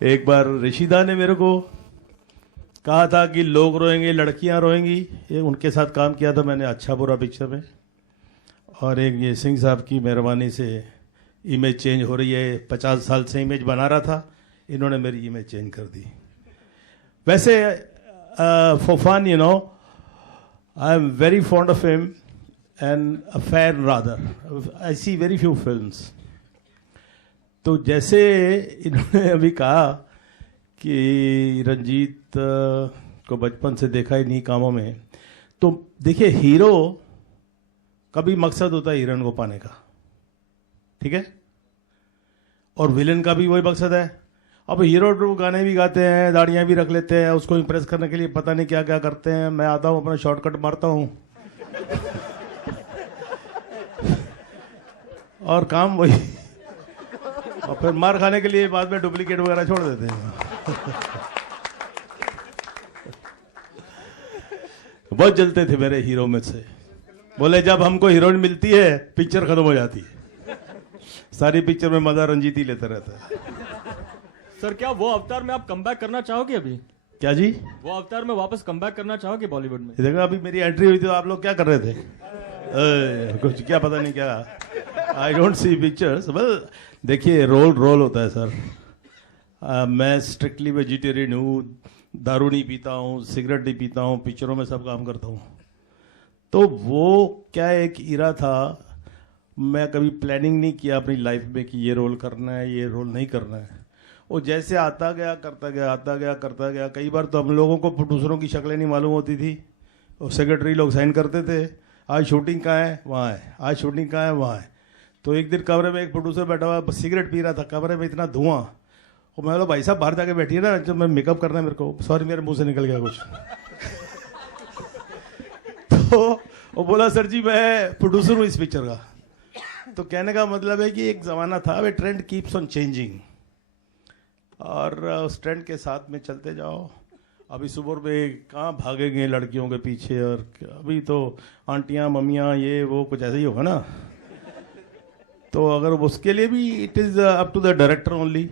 एक बार ऋषिदा ने मेरे को कहा था कि लोग रोएंगे लड़कियां रोएंगी, ये उनके साथ काम किया था मैंने अच्छा बुरा पिक्चर में। और एक ये सिंह साहब की मेहरबानी से इमेज चेंज हो रही है। 50 साल से इमेज बना रहा था, इन्होंने मेरी इमेज चेंज कर दी। वैसे for fun you know I am very fond of him and a fan rather, I see very few films. तो जैसे इन्होंने अभी कहा कि रंजीत को बचपन से देखा ही नहीं कामों में, तो देखिए हीरो का भी मकसद होता है हीरोइन को पाने का, ठीक है, और विलेन का भी वही मकसद है। अब हीरो गाने भी गाते हैं, दाढ़ियां भी रख लेते हैं, उसको इंप्रेस करने के लिए पता नहीं क्या क्या करते हैं। मैं आता हूं अपना शॉर्टकट मारता हूं और काम वही, और फिर मार खाने के लिए बाद में डुप्लीकेट वगैरह छोड़ देते हैं। बहुत जलते थे मेरे हीरो में से, बोले जब हमको हीरोइन मिलती है पिक्चर खत्म हो जाती है, सारी पिक्चर में मजा रंजीत ही लेता रहता है। सर क्या वो अवतार में आप कमबैक करना चाहोगे अभी? क्या जी? वो अवतार में वापस कमबैक करना चाहोगे बॉलीवुड में? देखो अभी मेरी एंट्री हुई थी तो आप लोग क्या कर रहे थे? कुछ क्या पता नहीं क्या, I don't see pictures. Well देखिए रोल होता है सर। मैं स्ट्रिक्टली वेजिटेरियन हूँ, दारू नहीं पीता हूँ, सिगरेट नहीं पीता हूँ, पिक्चरों में सब काम करता हूँ। तो वो क्या एक इरा था, मैं कभी प्लानिंग नहीं किया अपनी लाइफ में कि ये रोल करना है ये रोल नहीं करना है। वो जैसे आता गया करता गया, आता गया करता गया। कई बार तो हम लोगों को प्रोड्यूसरों की शक्लें नहीं मालूम होती थी, और सेक्रेटरी लोग साइन करते थे, आज शूटिंग कहाँ है वहाँ है, आज शूटिंग कहाँ है वहाँ है। तो एक दिन कमरे में एक प्रोड्यूसर बैठा हुआ सिगरेट पी रहा था, कमरे में इतना धुआं, और मैं बोला भाई साहब बाहर जाके बैठिए ना, जब मैं मेकअप करना है मेरे को। सॉरी मेरे मुंह से निकल गया कुछ। तो वो बोला सर जी मैं प्रोड्यूसर हूँ इस पिक्चर का। तो कहने का मतलब है कि एक ज़माना था, वे ट्रेंड कीप्स ऑन चेंजिंग, और उस ट्रेंड के साथ में चलते जाओ। अभी सुबह में कहाँ भागेंगे लड़कियों के पीछे, और अभी तो आंटियाँ मम्मियाँ ये वो कुछ ऐसा ही होगा ना। तो अगर उसके लिए भी it is up to the director only.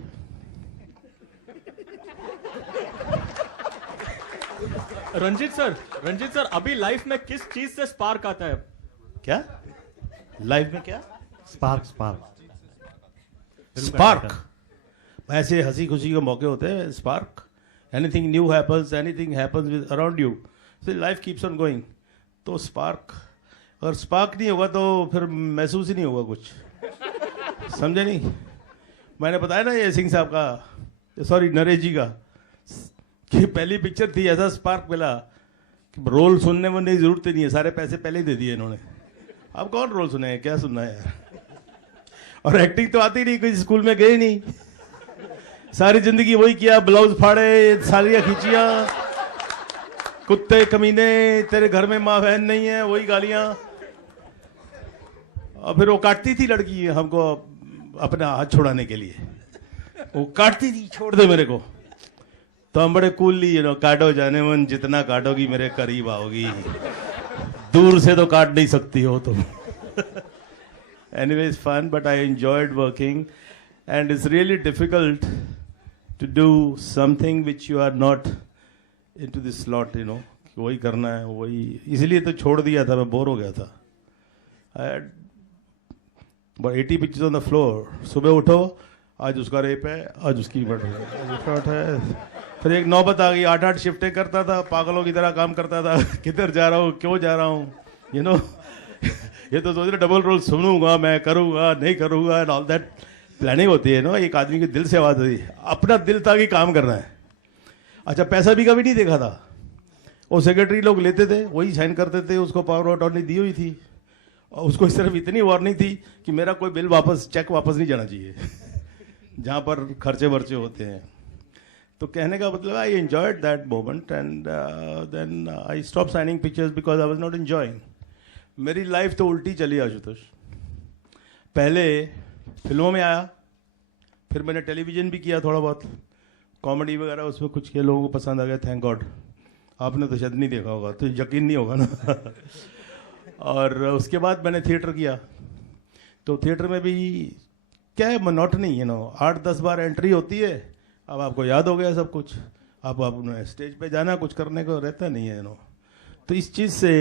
Ranjit sir अभी लाइफ में किस चीज से स्पार्क आता है? क्या लाइफ में क्या? स्पार्क ऐसे हंसी खुशी के मौके होते हैं, spark, anything new happens, anything happens with around you, so life keeps on going. तो स्पार्क, अगर स्पार्क नहीं होगा तो फिर महसूस ही नहीं होगा कुछ, समझे नहीं? मैंने बताया ना ये सिंह साहब का, सॉरी नरेश जी का, कि पहली पिक्चर थी ऐसा स्पार्क मिला कि रोल सुनने में नहीं जरूरत नहीं है, सारे पैसे पहले ही दे दिए इन्होंने। अब कौन रोल सुने हैं, क्या सुनना है यार। और एक्टिंग तो आती नहीं, कोई स्कूल में गए नहीं, सारी जिंदगी वही किया, ब्लाउज फाड़े, सालियां खींचिया, कुत्ते कमीने, तेरे घर में माँ बहन नहीं है, वही गालियां। और फिर वो काटती थी लड़की हमको अपना हाथ छुड़ाने के लिए, वो काटती थी, छोड़ दे मेरे को। तो हम बड़े कूल यू नो, काटो जाने मन, जितना काटोगी मेरे करीब आओगी, दूर से तो काट नहीं सकती हो तुम। Anyways, fun, but I enjoyed working, and it's really difficult to do something which you are not into this slot, you know, कि वही करना है वही, इसलिए तो छोड़ दिया था, मैं बोर हो गया था। I had about 80 pictures on the floor. सुबह उठो, आज उसका रेप है, आज उसकी मर्डर है, आज उसका है। फिर एक नौबत आ गई, 8-8 शिफ्टें करता था, पागलों की तरह काम करता था, किधर जा रहा हूँ क्यों जा रहा हूँ, यू नो। ये तो सोच रहे डबल रोल सुनूंगा मैं, करूंगा नहीं करूंगा, एंड ऑल दैट प्लानिंग होती है ना। एक आदमी के दिल से आवाज होती है, अपना दिल था कि काम करना है। अच्छा पैसा भी कभी नहीं देखा था, वो सेक्रेटरी लोग लेते थे, वही साइन करते थे, उसको पावर ऑफ अटॉर्नी दी हुई थी, और उसको सिर्फ इतनी वार्निंग थी कि मेरा कोई बिल वापस, चेक वापस नहीं जाना चाहिए जहाँ पर खर्चे वर्चे होते हैं। तो कहने का मतलब I enjoyed that moment, and then I stop signing pictures because I was not enjoying. मेरी लाइफ तो उल्टी चली आशुतोष। पहले फिल्मों में आया, फिर मैंने टेलीविज़न भी किया थोड़ा बहुत, कॉमेडी वगैरह उसमें कुछ के लोगों को पसंद आ गया, थैंक गॉड। आपने तो शायद नहीं देखा होगा तो यकीन नहीं होगा ना। और उसके बाद मैंने थिएटर किया, तो थिएटर में भी क्या है, monotony, you know, 8-10 bar entry होती है, अब आपको याद हो गया सब कुछ, अब आपने स्टेज पे जाना, कुछ करने को रहता नहीं है तो इस चीज़ से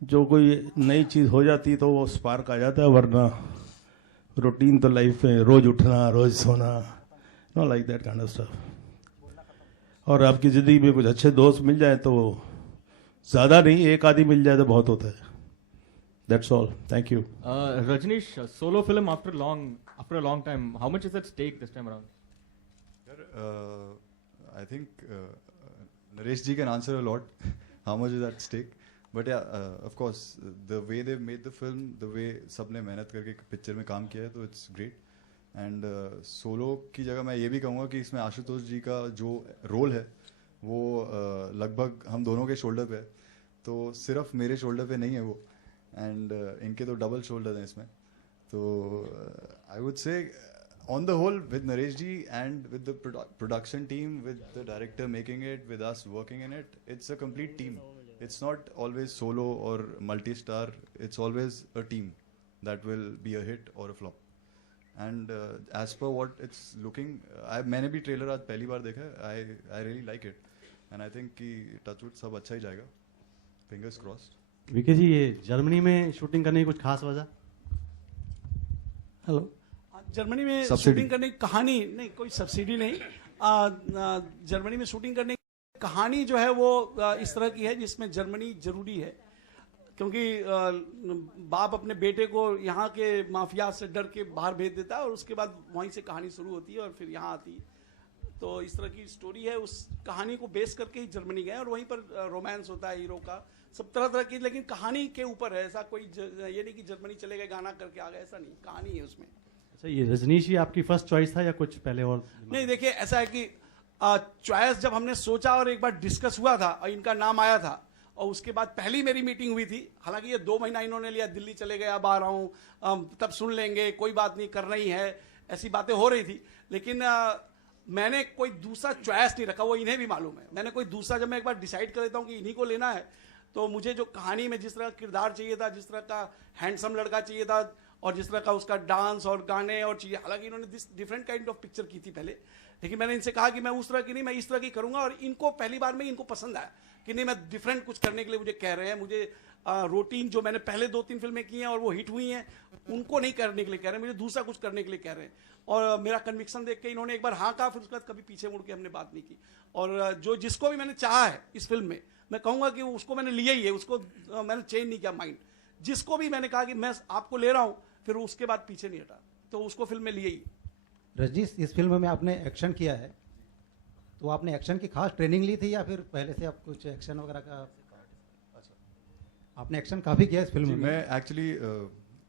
जो कोई नई चीज़ हो जाती तो वो स्पार्क आ जाता है, वरना रूटीन तो लाइफ में रोज उठना रोज सोना, know like that kind of stuff. और आपकी ज़िंदगी में कुछ अच्छे दोस्त मिल जाए तो ज़्यादा नहीं, एक आदमी मिल जाए तो बहुत होता है। That's all, thank you. Rajnish, solo film after a long time. How much is at stake this time around? I think Naresh ji can answer a lot. How much is at stake? But yeah, of course, the way they've made the film, the way सबने मेहनत करके picture में काम किया है, तो it's great. And solo की जगह मैं ये भी कहूँगा कि इसमें आशुतोष जी का जो रोल है वो लगभग हम दोनों के शोल्डर पे है, तो सिर्फ मेरे शोल्डर पे नहीं है वो, एंड इनके तो डबल शोल्डर हैं इसमें। तो I would say on the whole, with Naresh ji and with the production team, with the director making it, with us working in it, it's a complete team. It's not always solo or multi-star. It's always a team that will be a hit or a flop. And as per what it's looking, मैंने भी trailer आज पहली बार देखा है. I really like it, and I think कि touchwood सब अच्छा ही जाएगा. Fingers crossed. विकी जी, ये जर्मनी में शूटिंग करने की कुछ खास वजह? हेलो, जर्मनी में Subsidy. शूटिंग करने की कहानी नहीं, कोई सब्सिडी नहीं। जर्मनी में शूटिंग करने की कहानी जो है वो इस तरह की है जिसमें जर्मनी जरूरी है, क्योंकि बाप अपने बेटे को यहाँ के माफिया से डर के बाहर भेज देता है और उसके बाद वहीं से कहानी शुरू होती है और फिर यहाँ आती है। तो इस तरह की स्टोरी है, उस कहानी को बेस करके ही जर्मनी गए और वहीं पर रोमांस होता है हीरो का, सब तरह तरह की, लेकिन कहानी के ऊपर है। ऐसा कोई ये नहीं कि जर्मनी चले गए गाना करके आ गए, ऐसा नहीं, कहानी है उसमें। अच्छा, ये रजनीश ही आपकी फर्स्ट चॉइस था या कुछ पहले और? नहीं, देखिए ऐसा है कि चॉइस जब हमने सोचा और एक बार डिस्कस हुआ था और इनका नाम आया था, और उसके बाद पहली मेरी मीटिंग हुई थी। हालांकि ये 2 महीना इन्होंने लिया, दिल्ली चले गए, अब आ रहा हूँ, तब सुन लेंगे, कोई बात नहीं, करना ही है, ऐसी बातें हो रही थी। लेकिन मैंने कोई दूसरा चॉइस नहीं रखा, वो इन्हें भी मालूम है। मैंने कोई दूसरा, जब मैं एक बार डिसाइड कर लेता हूँ कि इन्हीं को लेना है, तो मुझे जो कहानी में जिस तरह का किरदार चाहिए था, जिस तरह का हैंडसम लड़का चाहिए था, और जिस तरह का उसका डांस और गाने और चीज़ें, हालांकि इन्होंने डिफरेंट काइंड ऑफ पिक्चर की थी पहले, लेकिन मैंने इनसे कहा कि मैं उस तरह की नहीं, मैं इस तरह की करूंगा। और इनको पहली बार में इनको पसंद आया कि नहीं, मैं डिफरेंट कुछ करने के लिए मुझे कह रहे हैं। मुझे रूटीन जो मैंने पहले 2-3 फिल्में की हैं और वो हिट हुई हैं, उनको नहीं करने के लिए कह रहे हैं, मुझे दूसरा कुछ करने के लिए कह रहे हैं। और मेरा कन्विक्शन देख के इन्होंने एक बार हाँ कहा, फिर उसके बाद कभी पीछे मुड़ के हमने बात नहीं की। और जो जिसको भी मैंने चाहा है इस फिल्म में, मैं कहूँगा कि उसको मैंने लिया ही है, उसको मैंने चेंज नहीं किया माइंड। जिसको भी मैंने कहा कि मैं आपको ले रहा हूँ, फिर उसके बाद पीछे नहीं हटा, तो उसको फिल्म में लिए ही। रजनीश, इस फिल्म में आपने एक्शन किया है, तो आपने एक्शन की खास ट्रेनिंग ली थी या फिर पहले से आप कुछ एक्शन वगैरह का? आपने एक्शन काफ़ी किया इस फिल्म में। मैं एक्चुअली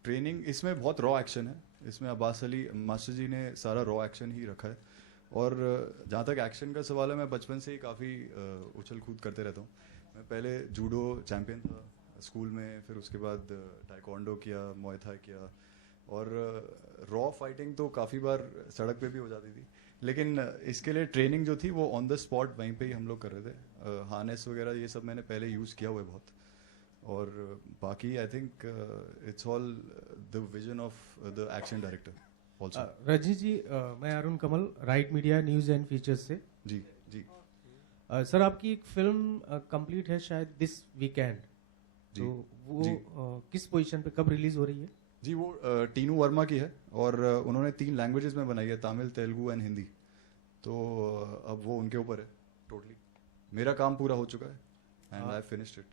ट्रेनिंग, इसमें बहुत रॉ एक्शन है। इसमें अब्बास अली मास्टर जी ने सारा रॉ एक्शन ही रखा है। और जहाँ तक एक्शन का सवाल है, मैं बचपन से ही काफ़ी उछल कूद करते रहता हूँ। मैं पहले जूडो चैम्पियन था स्कूल में, फिर उसके बाद टाइकोंडो किया, मुay थाई किया, और रॉ फाइटिंग तो काफ़ी बार सड़क पे भी हो जाती थी। लेकिन इसके लिए ट्रेनिंग जो थी वो ऑन द स्पॉट वहीं पे ही हम लोग कर रहे थे। हार्नेस वगैरह ये सब मैंने पहले यूज़ किया हुआ है बहुत। और बाकी I think it's all the vision of the action director also. Rajni ji, मैं Arun Kamal, Right Media News and Features से। जी जी। सर, आपकी एक फिल्म कंप्लीट है शायद दिस वीकेंड, तो वो किस पोजीशन पे, कब रिलीज हो रही है? जी, वो टीनू वर्मा की है और उन्होंने 3 लैंग्वेजेस में बनाई है, तमिल, तेलुगु एंड हिंदी। तो अब वो उनके ऊपर है टोटली। मेरा काम पूरा हो चुका है एंड आई फिनिश्ड इट।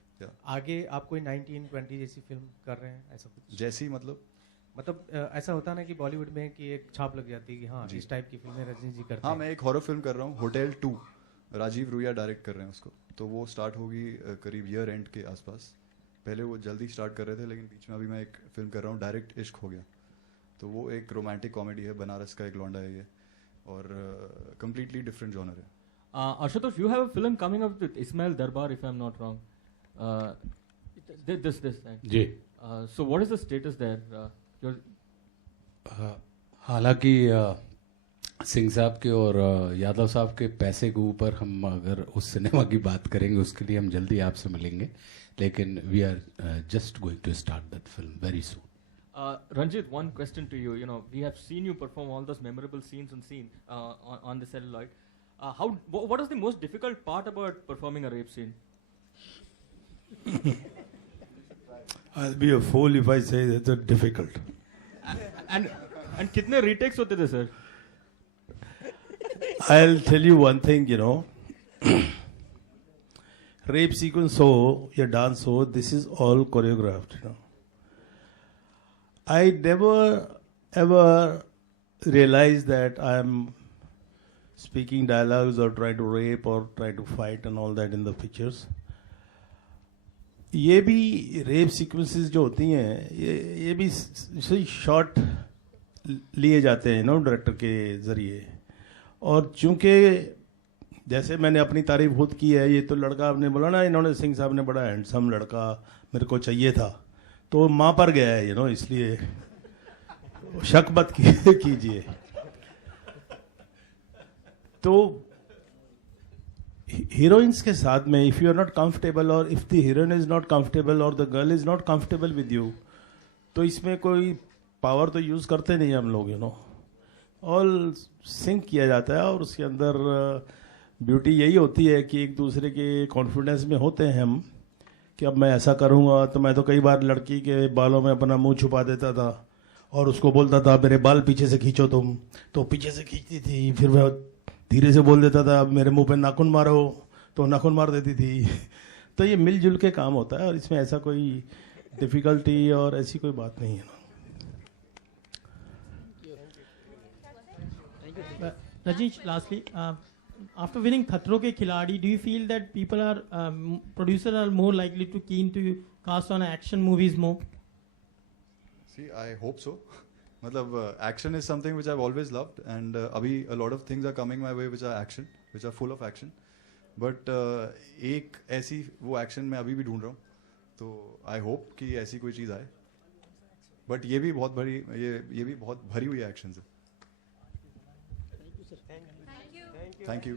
आगे आप कोई 1920 जैसी फिल्म कर रहे हैं, ऐसा कुछ? जैसी मतलब ऐसा होता ना कि बॉलीवुड में कि एक छाप लग जाती है कि हाँ इस टाइप की फिल्में रजनी जी करते हाँ, हैं। मैं एक हॉरर फिल्म कर रहा हूँ, होटल 2, राजीव रुइया डायरेक्ट कर रहे हैं उसको। तो वो स्टार्ट होगी करीब ईयर एंड के आसपास। पहले वो जल्दी स्टार्ट कर रहे थे, लेकिन बीच में अभी मैं एक फिल्म कर रहा हूँ, डायरेक्ट इश्क हो गया। तो वो एक रोमांटिक कॉमेडी है, बनारस का एक लौंडा है ये, और कम्प्लीटली डिफरेंट जॉनर है। Ashutosh, you have a film coming up with Ismail Darbar, if I'm not wrong. This right? जी। So what is the status there? हालांकि सिंह साहब के और यादव साहब के पैसे के ऊपर हम अगर उस सिनेमा की बात करेंगे, उसके लिए हम जल्दी आपसे मिलेंगे, लेकिन we are just going to start that film very soon. Ranjit, one question to you. You know, we have seen you perform all those memorable scenes on the celluloid. What is the most difficult part about performing a rape scene? I'll be a fool if I say that's difficult. And कितने retakes होते थे sir? I'll tell you one thing, you know. Rape sequence हो या dance हो, this is all choreographed, you know. I never ever realized that I'm speaking dialogues or trying to rape or try to fight and all that in the pictures. ये भी rape sequences जो होती हैं ये भी shot लिए जाते हैं नो डायरेक्टर के ज़रिए. और चूंकि जैसे मैंने अपनी तारीफ खुद की है, ये तो लड़का आपने बोला ना, इन्होंने सिंह साहब ने बड़ा हैंडसम लड़का मेरे को चाहिए था, तो माँ पर गया है नो, इसलिए शक मत कीजिए. तो हीरोइंस के साथ में if you are not comfortable और if the heroine is not comfortable और the girl is not comfortable with you, तो इसमें कोई पावर तो यूज करते नहीं हम लोग, यू नो. ऑल सिंक किया जाता है और उसके अंदर ब्यूटी यही होती है कि एक दूसरे के कॉन्फिडेंस में होते हैं हम कि अब मैं ऐसा करूँगा. तो मैं तो कई बार लड़की के बालों में अपना मुंह छुपा देता था और उसको बोलता था मेरे बाल पीछे से खींचो तुम, तो पीछे से खींचती थी. फिर मैं धीरे से बोल देता था मेरे मुंह पे नाखून मारो, तो नाखून मार देती थी. तो ये मिलजुल के काम होता है और इसमें ऐसा कोई डिफ़िकल्टी और ऐसी कोई बात नहीं है. Rajesh, lastly, after winning Khatron Ke Khiladi, do you feel that people are producers are more likely to keen to cast on action movies more? See, I hope so. मतलब action is something which I've always loved, and अभी a lot of things are coming my way which are action, which are full of action. But एक ऐसी वो action मैं अभी भी ढूंढ रहा हूँ, तो I hope कि ऐसी कोई चीज़ आए. But ये भी बहुत भरी हुई actions है. Thank you.